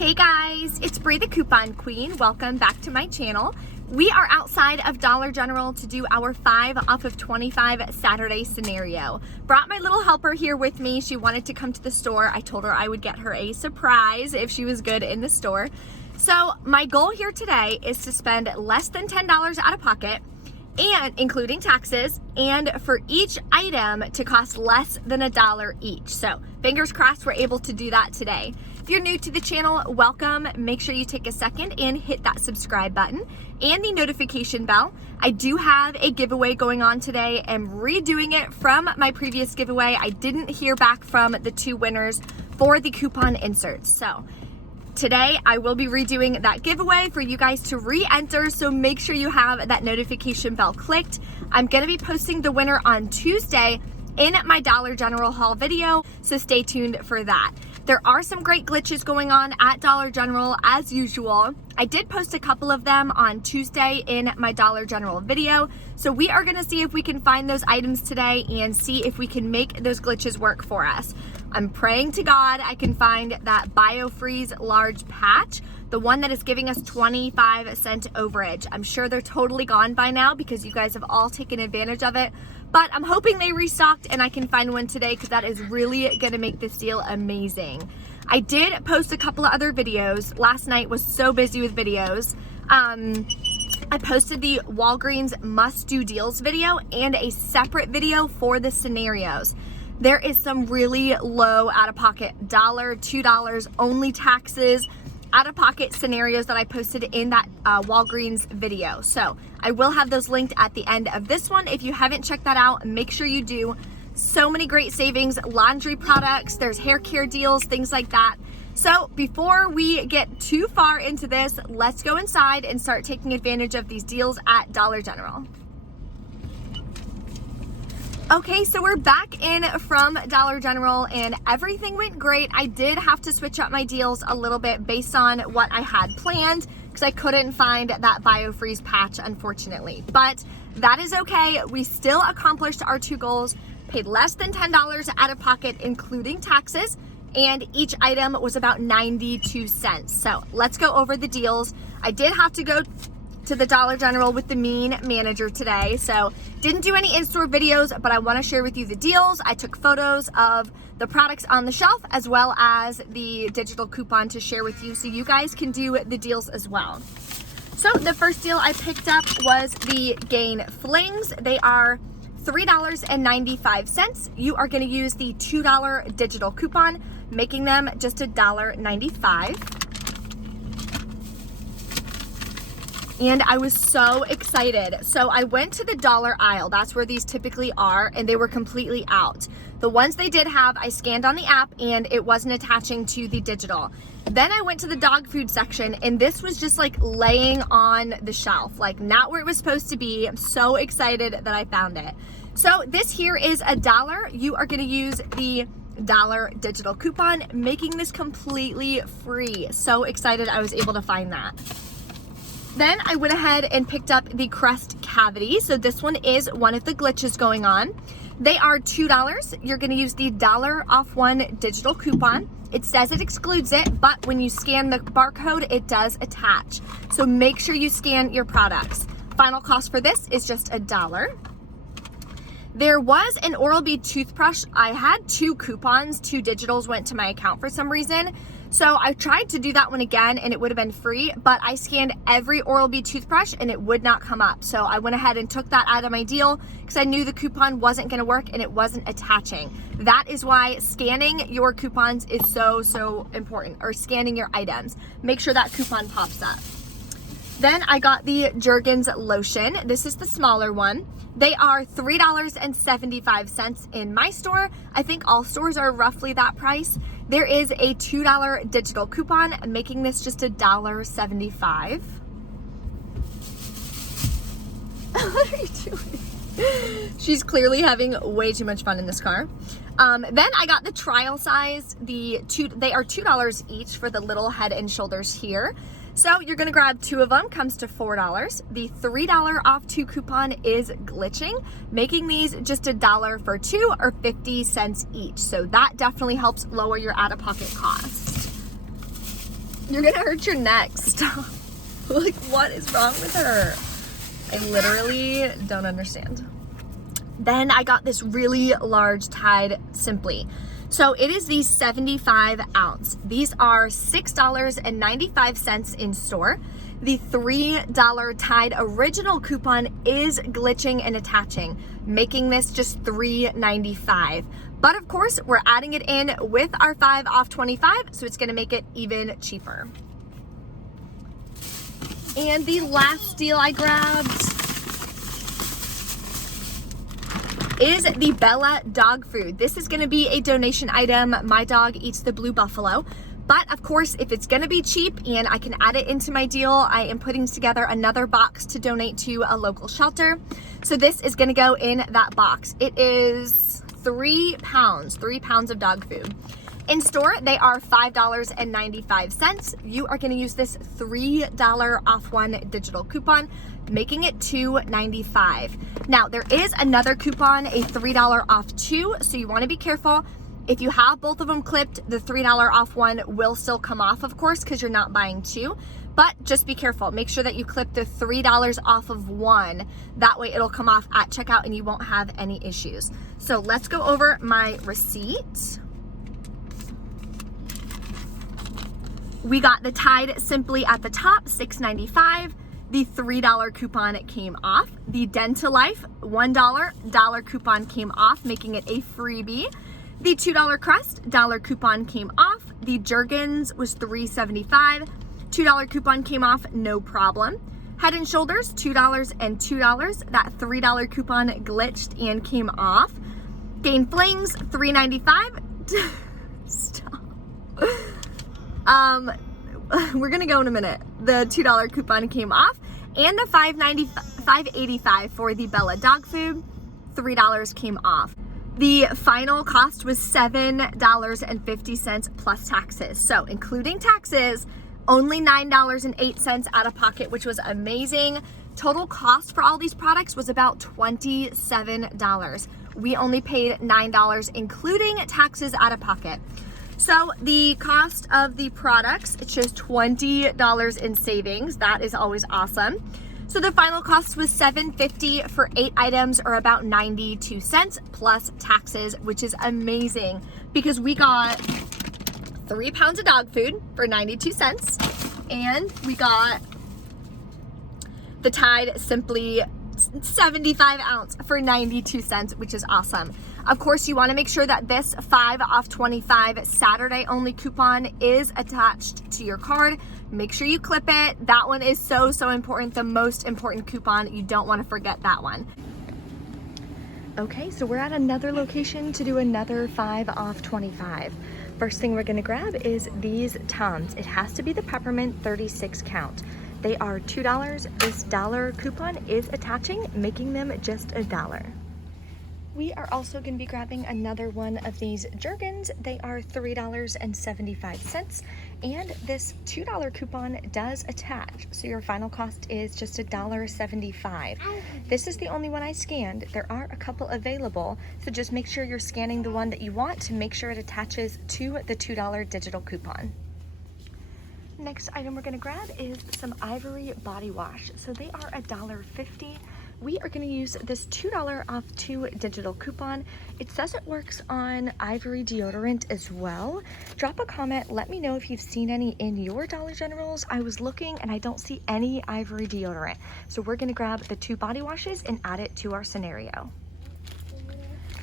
Hey guys, it's Bree the Coupon Queen. Welcome back to my channel. We are outside of Dollar General to do our 5 off of 25 Saturday scenario. Brought my little helper here with me. She wanted to come to the store. I told her I would get her a surprise if she was good in the store. So my goal here today is to spend less than $10 out of pocket, and including taxes, and for each item to cost less than $1 each. So fingers crossed we're able to do that today. If you're new to the channel, welcome. Make sure you take a second and hit that subscribe button and the notification bell. I do have a giveaway going on today. I'm redoing it from my previous giveaway. I didn't hear back from the 2 winners for the coupon inserts. So today I will be redoing that giveaway for you guys to re-enter, so make sure you have that notification bell clicked. I'm going to be posting the winner on Tuesday in my Dollar General haul video, so stay tuned for that. There are some great glitches going on at Dollar General as usual. I did post a couple of them on Tuesday in my Dollar General video, so we are going to see if we can find those items today and see if we can make those glitches work for us. I'm praying to God I can find that BioFreeze large patch, the one that is giving us 25-cent overage. I'm sure they're totally gone by now because you guys have all taken advantage of it, but I'm hoping they restocked and I can find one today because that is really going to make this deal amazing. I did post a couple of other videos. Last night was so busy with videos. I posted the Walgreens must-do deals video and a separate video for the scenarios. There is some really low out-of-pocket $1, $2, only taxes, out-of-pocket scenarios that I posted in that Walgreens video. So I will have those linked at the end of this one. If you haven't checked that out, make sure you do. So many great savings, laundry products, there's hair care deals, things like that. So before we get too far into this, let's go inside and start taking advantage of these deals at Dollar General. Okay, so we're back in from Dollar General and everything went great. I did have to switch up my deals a little bit based on what I had planned because I couldn't find that BioFreeze patch, unfortunately. But that is okay. We still accomplished our 2 goals, paid less than $10 out of pocket, including taxes, and each item was about 92 cents. So let's go over the deals. I did have to go to the Dollar General with the mean manager today, so didn't do any in-store videos, but I want to share with you the deals. I took photos of the products on the shelf as well as the digital coupon to share with you so you guys can do the deals as well. So the first deal I picked up was the Gain Flings. They are $3.95. You are going to use the $2 digital coupon, making them just $1.95. And I was so excited. So I went to the dollar aisle. That's where these typically are, and they were completely out. The ones they did have, I scanned on the app and it wasn't attaching to the digital. Then I went to the dog food section and this was just like laying on the shelf, like not where it was supposed to be. I'm so excited that I found it. So this here is $1. You are gonna use the $1 digital coupon, making this completely free. So excited I was able to find that. Then I went ahead and picked up the crust cavity. So this one is one of the glitches going on. They are $2. You're going to use the $1 off 1 digital coupon. It says it excludes it, but when you scan the barcode, it does attach. So make sure you scan your products. Final cost for this is just $1. There was an Oral-B toothbrush. I had 2 coupons, 2 digitals went to my account for some reason. So I tried to do that one again and it would have been free, but I scanned every Oral-B toothbrush and it would not come up. So I went ahead and took that out of my deal because I knew the coupon wasn't going to work and it wasn't attaching. That is why scanning your coupons is so important, or scanning your items. Make sure that coupon pops up. Then I got the Jergens lotion. This is the smaller one. They are $3.75 in my store. I think all stores are roughly that price. There is a $2 digital coupon, making this just $1.75. What are you doing? She's clearly having way too much fun in this car. Then I got the trial size. They are $2 each for the little head and shoulders here. So you're gonna grab 2 of them, comes to $4. The $3 off 2 coupon is glitching, making these just $1 for 2 or 50 cents each. So that definitely helps lower your out-of-pocket costs. You're gonna hurt your neck. Stop. Like, what is wrong with her? I literally don't understand. Then I got this really large Tide Simply. So it is the 75 ounce. These are $6.95 in store. The $3 Tide Original coupon is glitching and attaching, making this just $3.95. But of course, we're adding it in with our 5 off 25, so it's gonna make it even cheaper. And the last deal I grabbed is the Bella dog food. This is gonna be a donation item. My dog eats the Blue Buffalo. But of course, if it's gonna be cheap and I can add it into my deal, I am putting together another box to donate to a local shelter. So this is gonna go in that box. It is 3 pounds of dog food. In store, they are $5.95. You are gonna use this $3 off one digital coupon, making it $2.95. Now, there is another coupon, a $3 off two, so you wanna be careful. If you have both of them clipped, the $3 off one will still come off, of course, because you're not buying two, but just be careful. Make sure that you clip the $3 off of one. That way it'll come off at checkout and you won't have any issues. So let's go over my receipt. We got the Tide Simply at the top, $6.95. The $3 coupon came off. The Dentalife $1 coupon came off, making it a freebie. The $2 Crest coupon came off. The Jergens was $3.75. $2 coupon came off, no problem. Head and Shoulders, $2 and $2. That $3 coupon glitched and came off. Gain Flings, $3.95. Stop. We're gonna go in a minute. The $2 coupon came off, and the $5.85 for the Bella dog food, $3 came off. The final cost was $7.50 plus taxes. So including taxes, only $9.08 out of pocket, which was amazing. Total cost for all these products was about $27. We only paid $9, including taxes out of pocket. So the cost of the products, it shows $20 in savings. That is always awesome. So the final cost was $7.50 for 8 items, or about 92 cents plus taxes, which is amazing because we got 3 pounds of dog food for 92 cents, and we got the Tide Simply 75 ounce for 92 cents, which is awesome. Of course, you want to make sure that this 5 off 25 Saturday only coupon is attached to your card. Make sure you clip it. That one is so important, the most important coupon. You don't want to forget that one. Okay, so we're at another location to do another 5 off 25. First thing we're going to grab is these Tums. It has to be the peppermint 36 count. They are $2. This dollar coupon is attaching, making them just $1. We are also going to be grabbing another one of these Jergens. They are $3.75, and this $2 coupon does attach, so your final cost is just $1.75. This is the only one I scanned. There are a couple available, so just make sure you're scanning the one that you want to make sure it attaches to the $2 digital coupon. Next item we're going to grab is some Ivory body wash. So they are $1.50. We are going to use this $2 off 2 digital coupon. It says it works on Ivory deodorant as well. Drop a comment, let me know if you've seen any in your Dollar Generals. I was looking and I don't see any Ivory deodorant. So we're going to grab the 2 body washes and add it to our scenario.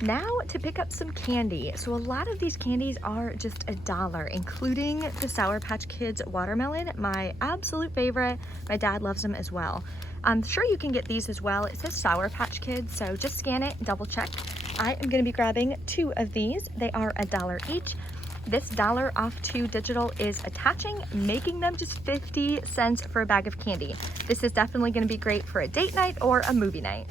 Now to pick up some candy. So a lot of these candies are just $1, including the Sour Patch Kids watermelon, my absolute favorite. My dad loves them as well. I'm sure you can get these as well. It says Sour Patch Kids, so just scan it, double check. I am going to be grabbing 2 of these. They are $1 each. This $1 off 2 digital is attaching, making them just 50 cents for a bag of candy. This is definitely going to be great for a date night or a movie night.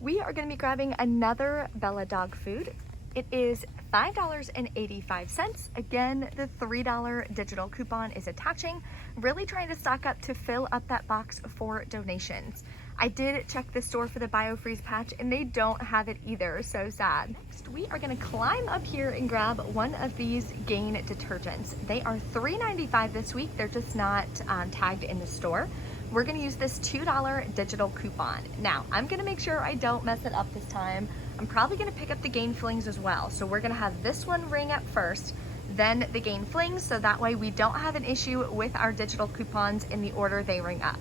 We are going to be grabbing another Bella dog food. it is $5.85. Again, the $3 digital coupon is attaching. Really trying to stock up to fill up that box for donations. I did check the store for the BioFreeze patch and they don't have it either, so sad. Next, we are gonna climb up here and grab one of these Gain detergents. They are $3.95 this week. They're just not tagged in the store. We're gonna use this $2 digital coupon. Now, I'm gonna make sure I don't mess it up this time. I'm probably gonna pick up the Gain Flings as well. So we're gonna have this one ring up first, then the Gain Flings, so that way we don't have an issue with our digital coupons in the order they ring up.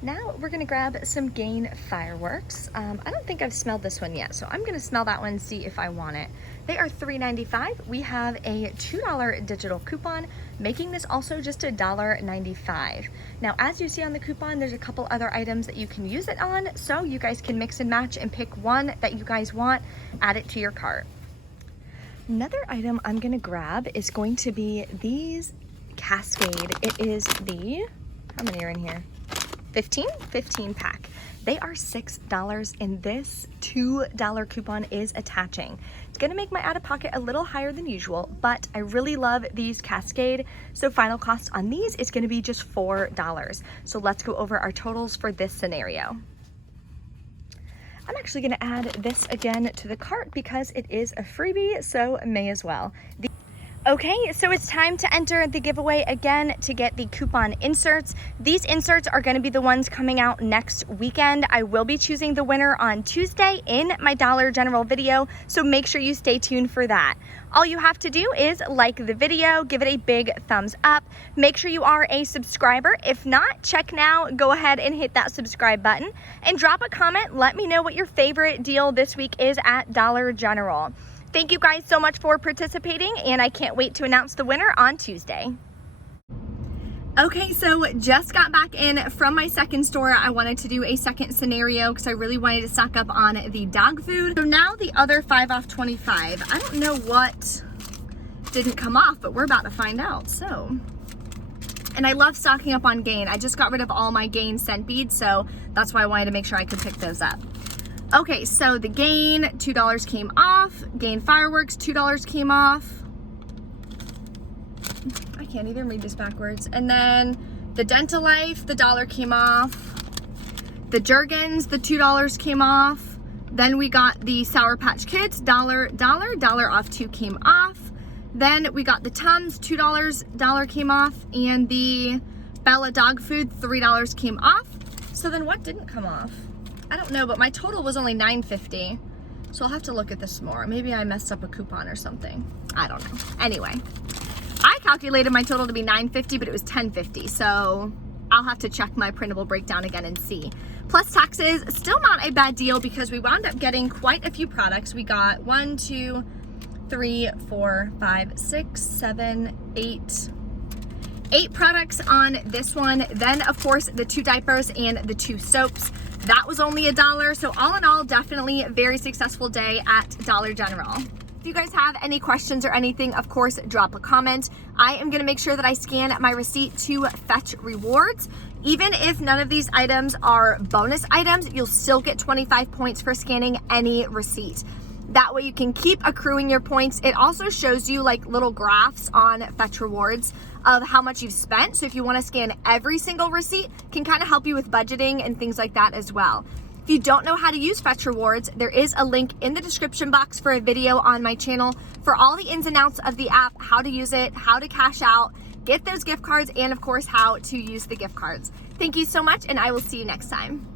Now we're gonna grab some Gain fireworks. I don't think I've smelled this one yet, so I'm gonna smell that one and see if I want it. They are $3.95. We have a $2 digital coupon, making this also just $1.95. Now, as you see on the coupon, there's a couple other items that you can use it on, so you guys can mix and match and pick one that you guys want, add it to your cart. Another item I'm gonna grab is going to be these Cascade. It is the, how many are in here? 15 pack. They are $6 and this $2 coupon is attaching. It's gonna make my out-of-pocket a little higher than usual, but I really love these Cascade. So final cost on these is gonna be just $4. So let's go over our totals for this scenario. I'm actually gonna add this again to the cart because it is a freebie, so may as well. Okay, so it's time to enter the giveaway again to get the coupon inserts. These inserts are gonna be the ones coming out next weekend. I will be choosing the winner on Tuesday in my Dollar General video, so make sure you stay tuned for that. All you have to do is like the video, give it a big thumbs up. Make sure you are a subscriber. If not, check now, go ahead and hit that subscribe button and drop a comment. Let me know what your favorite deal this week is at Dollar General. Thank you guys so much for participating, and I can't wait to announce the winner on Tuesday. Okay, so just got back in from my second store. I wanted to do a second scenario because I really wanted to stock up on the dog food. So now the other 5 off 25. I don't know what didn't come off, but we're about to find out, so. And I love stocking up on Gain. I just got rid of all my Gain scent beads, so that's why I wanted to make sure I could pick those up. Okay, so the Gain, $2 came off. Gain fireworks, $2 came off. I can't even read this backwards. And then the Dental Life, the $1 came off. The Jergens, the $2 came off. Then we got the Sour Patch Kids, $1 off 2 came off. Then we got the Tums, $2 came off. And the Bella dog food, $3 came off. So then what didn't come off? I don't know, but my total was only $9.50. So I'll have to look at this more. Maybe I messed up a coupon or something. I don't know. Anyway, I calculated my total to be $9.50, but it was $10.50. So I'll have to check my printable breakdown again and see. Plus taxes, still not a bad deal because we wound up getting quite a few products. We got 1, 2, 3, 4, 5, 6, 7, 8 products on this one. Then of course the 2 diapers and the 2 soaps. That was only $1. So all in all, definitely a very successful day at Dollar General. If you guys have any questions or anything, of course, drop a comment. I am gonna make sure that I scan my receipt to fetch rewards. Even if none of these items are bonus items, you'll still get 25 points for scanning any receipt. That way you can keep accruing your points. It also shows you like little graphs on Fetch Rewards of how much you've spent. So if you want to scan every single receipt, can kind of help you with budgeting and things like that as well. If you don't know how to use Fetch Rewards, there is a link in the description box for a video on my channel for all the ins and outs of the app, how to use it, how to cash out, get those gift cards, and of course, how to use the gift cards. Thank you so much, and I will see you next time.